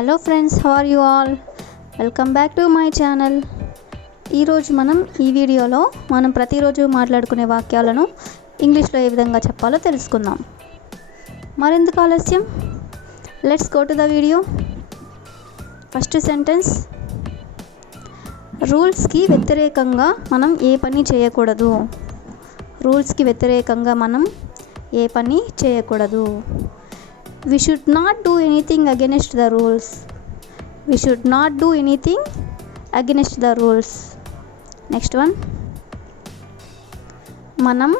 Hello friends, how are you all? Welcome back to my channel. ఈరోజు ఈ వీడియోలో మనం ప్రతిరోజు మాట్లాడుకునే వాక్యాలను ఇంగ్లీష్లో ఏ విధంగా చెప్పాలో తెలుసుకుందాం. మరెందుకు ఆలస్యం, let's go to the video. First sentence, రూల్స్కి వ్యతిరేకంగా మనం ఏ పని చేయకూడదు. రూల్స్కి వ్యతిరేకంగా మనం ఏ పని చేయకూడదు. We should not do anything against the rules. We should not do anything against the rules. Next one, మనం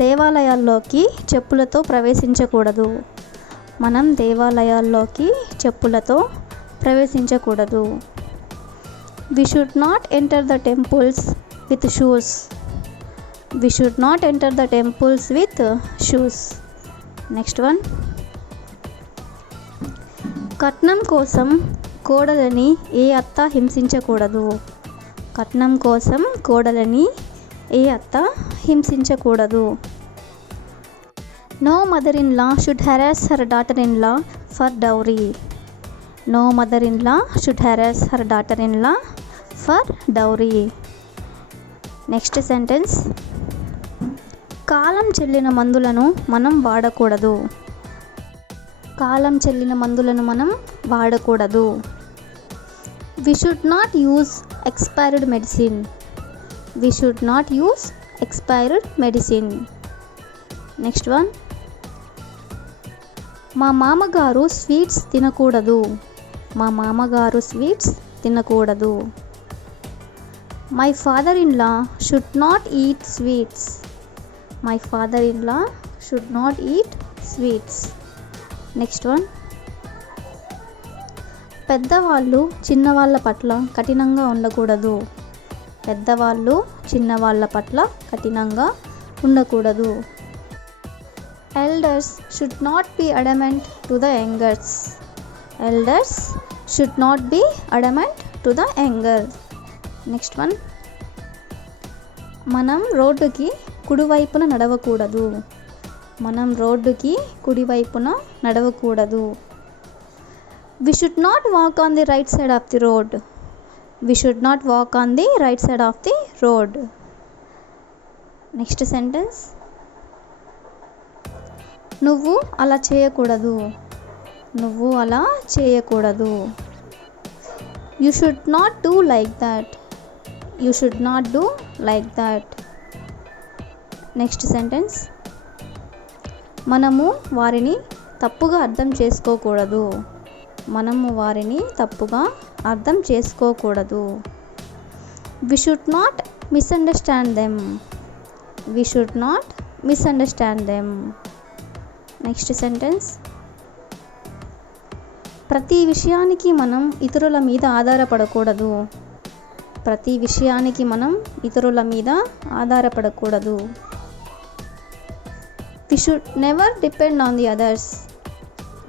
దేవాలయాల్లోకి చెప్పులతో ప్రవేశించకూడదు. మనం దేవాలయాల్లోకి చెప్పులతో ప్రవేశించకూడదు. We should not enter the temples with shoes. We should not enter the temples with shoes. Next one, కట్నం కోసం కోడలని ఏ అత్త హింసించకూడదు. కట్నం కోసం కోడలని ఏ అత్త హింసించకూడదు. No mother-in-law should harass her daughter-in-law for dowry. No mother-in-law should harass her daughter-in-law for dowry. Next sentence, కాలం చెల్లిన మందులను మనం వాడకూడదు. కాలం చెల్లిన మందులను మనం వాడకూడదు. We should not use expired medicine. We should not use expired medicine. Next one, మా మామగారు sweets తినకూడదు. మా మామగారు స్వీట్స్ తినకూడదు. My father-in-law should not eat sweets. My father-in-law should not eat sweets. Next one, పెద్దవాళ్ళు చిన్నవాళ్ళ పట్ల కఠినంగా ఉండకూడదు. పెద్దవాళ్ళు చిన్నవాళ్ళ పట్ల కఠినంగా ఉండకూడదు. Elders should not be adamant to the youngers. Elders should not be adamant to the younger. Next one, మనం రోడ్డుకి కుడివైపున నడవకూడదు. మనం రోడ్డుకి కుడివైపున నడవకూడదు. We should not walk on the right side of the road. We should not walk on the right side of the road. Next sentence, నువ్వు అలా చేయకూడదు. నువ్వు అలా చేయకూడదు. You should not do like that. You should not do like that. Next sentence, మనము వారిని తప్పుగా అర్థం చేసుకోకూడదు. మనము వారిని తప్పుగా అర్థం చేసుకోకూడదు. We should not misunderstand them. We should not misunderstand them. Next sentence, ప్రతి విషయానికి మనం ఇతరుల మీద ఆధారపడకూడదు. ప్రతి విషయానికి మనం ఇతరుల మీద ఆధారపడకూడదు. We should never depend on the others.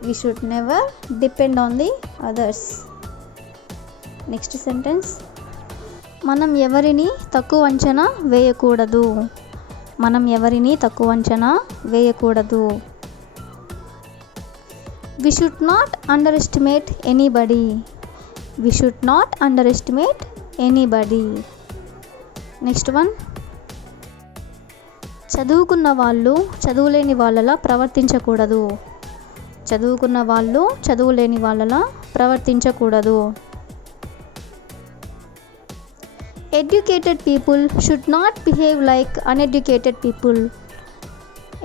We should never depend on the others. Next sentence, మనం ఎవరిని తక్కువ అంచనా వేయకూడదు. మనం ఎవరిని తక్కువ అంచనా వేయకూడదు. We should not underestimate anybody. We should not underestimate anybody. Next one, చదువుకున్న వాళ్ళు చదువులేని వాళ్ళలా ప్రవర్తించకూడదు. చదువుకున్న వాళ్ళు చదువులేని వాళ్ళలా ప్రవర్తించకూడదు. Educated people should not behave like uneducated people.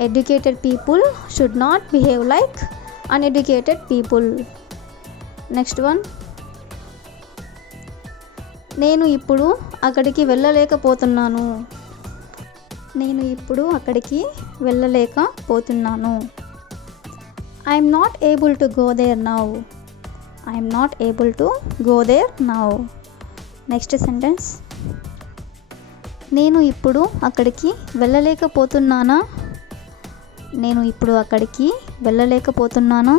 Educated people should not behave like uneducated people. Next one, నేను ఇప్పుడు అక్కడికి వెళ్ళలేకపోతున్నాను. నేను ఇప్పుడు అక్కడికి వెళ్ళలేకపోతున్నాను. I am not able to go there now. I am not able to go there now. Next sentence, నేను ఇప్పుడు అక్కడికి వెళ్ళలేకపోతున్నానా. నేను ఇప్పుడు అక్కడికి వెళ్ళలేకపోతున్నానా.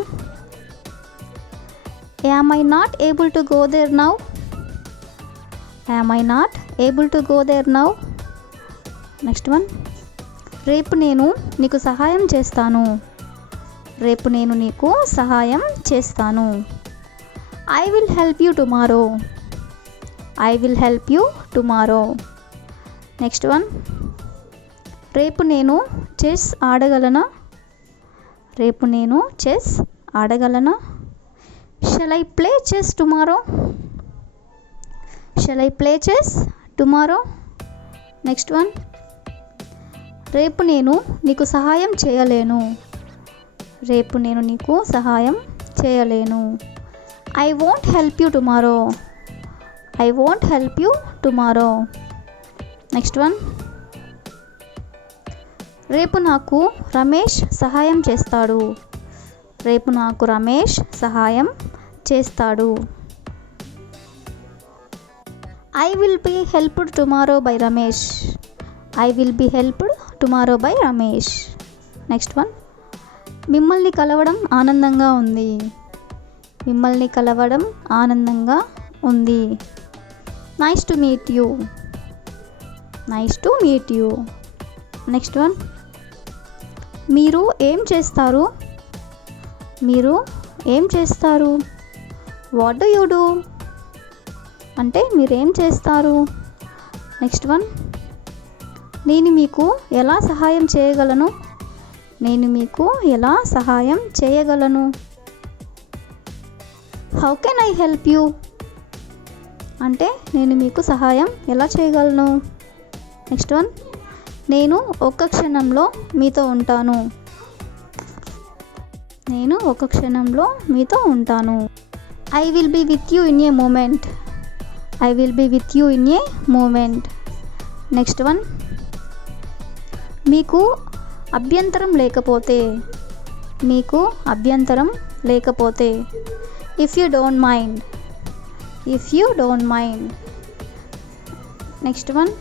Am I not able to go there now? Am I not able to go there now? Next one, రేపు నేను నీకు సహాయం చేస్తాను. రేపు నేను నీకు సహాయం చేస్తాను. I will help you tomorrow. I will help you tomorrow. Next one, రేపు నేను చెస్ ఆడగలనా. రేపు నేను చెస్ ఆడగలనా. Shall I play chess tomorrow. Shall I play chess tomorrow. Next one, రేపు నేను నీకు సహాయం చేయలేను. రేపు నేను నీకు సహాయం చేయలేను. I won't help you tomorrow. I won't help you tomorrow. Next one, రేపు నాకు రమేష్ సహాయం చేస్తాడు. రేపు నాకు రమేష్ సహాయం చేస్తాడు. I will be helped tomorrow by Ramesh. I will be helped tomorrow by Ramesh. Next one, మిమ్మల్ని కలవడం ఆనందంగా ఉంది. మిమ్మల్ని కలవడం ఆనందంగా ఉంది. Nice to meet you. Nice to meet you. Next one, మీరు ఏం చేస్తారు. మీరు ఏం చేస్తారు. వాట్ డు యూ డూ అంటే మీరేం చేస్తారు. నెక్స్ట్ వన్, నేను మీకు ఎలా సహాయం చేయగలను. నేను మీకు ఎలా సహాయం చేయగలను. How can I help you అంటే నేను మీకు సహాయం ఎలా చేయగలను. నెక్స్ట్ వన్, నేను ఒక్క క్షణంలో మీతో ఉంటాను. నేను ఒక క్షణంలో మీతో ఉంటాను. I will be with you in a moment. I will be with you in a moment. Next one, మీకు అభ్యంతరం లేకపోతే. మీకు అభ్యంతరం లేకపోతే. If you don't mind. If you don't mind. Next one,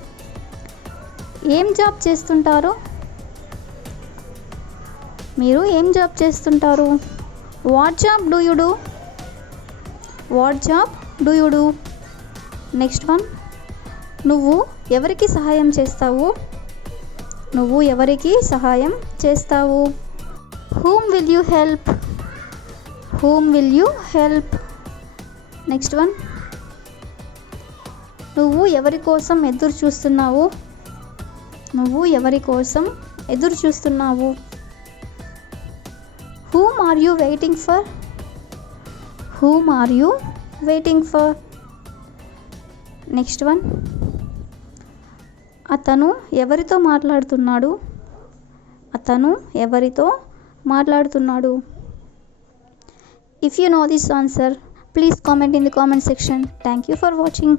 ఏం జాబ్ చేస్తుంటారు. మీరు ఏం జాబ్ చేస్తుంటారు. What job do you do. What job do you do. Next one, నువ్వు ఎవరికి సహాయం చేస్తావు. నువ్వు ఎవరికి సహాయం చేస్తావు. Whom will you help. Whom will you help. Next one, నువ్వు ఎవరి కోసం ఎదురు చూస్తున్నావు. నువ్వు ఎవరి కోసం ఎదురు చూస్తున్నావు. Whom are you waiting for. Whom are you waiting for. Next one, అతను ఎవరితో మాట్లాడుతున్నాడు. అతను ఎవరితో మాట్లాడుతున్నాడు. If you know this answer, please comment in the comment section. Thank you for watching.